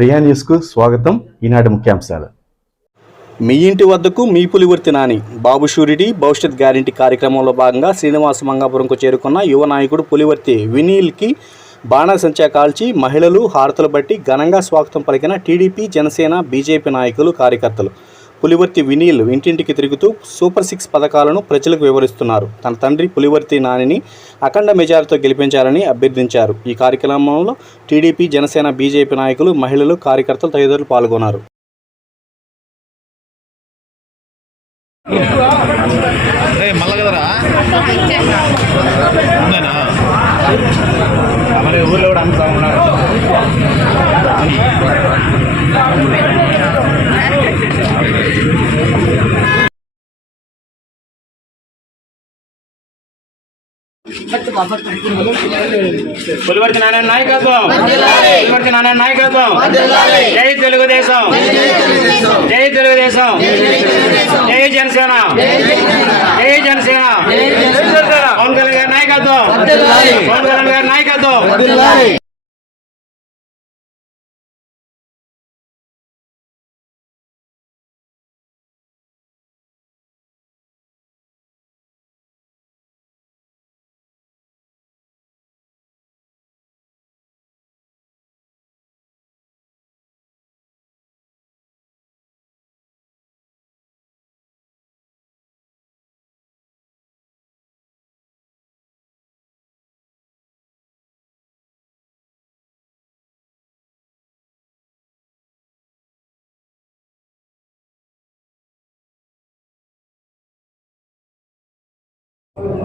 ప్రియా న్యూస్కు స్వాగతం. ఈనాటి ముఖ్యాంశాలు. మీ ఇంటి వద్దకు మీ పులివర్తి నాని బాబు షూరిటీ భవిష్యత్ గ్యారంటీ కార్యక్రమంలో భాగంగా శ్రీనివాస మంగాపురంకు చేరుకున్న యువ నాయకుడు పులివర్తి వినీల్కి బాణసంచా కాల్చి మహిళలు హారతులు బట్టి ఘనంగా స్వాగతం పలికిన టీడీపీ జనసేన బీజేపీ నాయకులు కార్యకర్తలు. పులివర్తి వినీల్ ఇంటింటికి తిరుగుతూ సూపర్ సిక్స్ పథకాలను ప్రజలకు వివరిస్తున్నారు. తన తండ్రి పులివర్తి నానిని అఖండ మెజారిటీతో గెలిపించాలని అభ్యర్థించారు. ఈ కార్యక్రమంలో టీడీపీ జనసేన బీజేపీ నాయకులు మహిళలు కార్యకర్తలు తదితరులు పాల్గొన్నారు. రే కూడా పులివర్తి నారాయణ నాయకత్వం. పులివర్తి నారాయణ నాయకత్వం. జై తెలుగుదేశం. జై తెలుగుదేశం. జై జనసేన. జై జనసేన. పవన్ కళ్యాణ్ గారి నాయకత్వం. పవన్ కళ్యాణ్ గారి నాయకత్వం. Hey!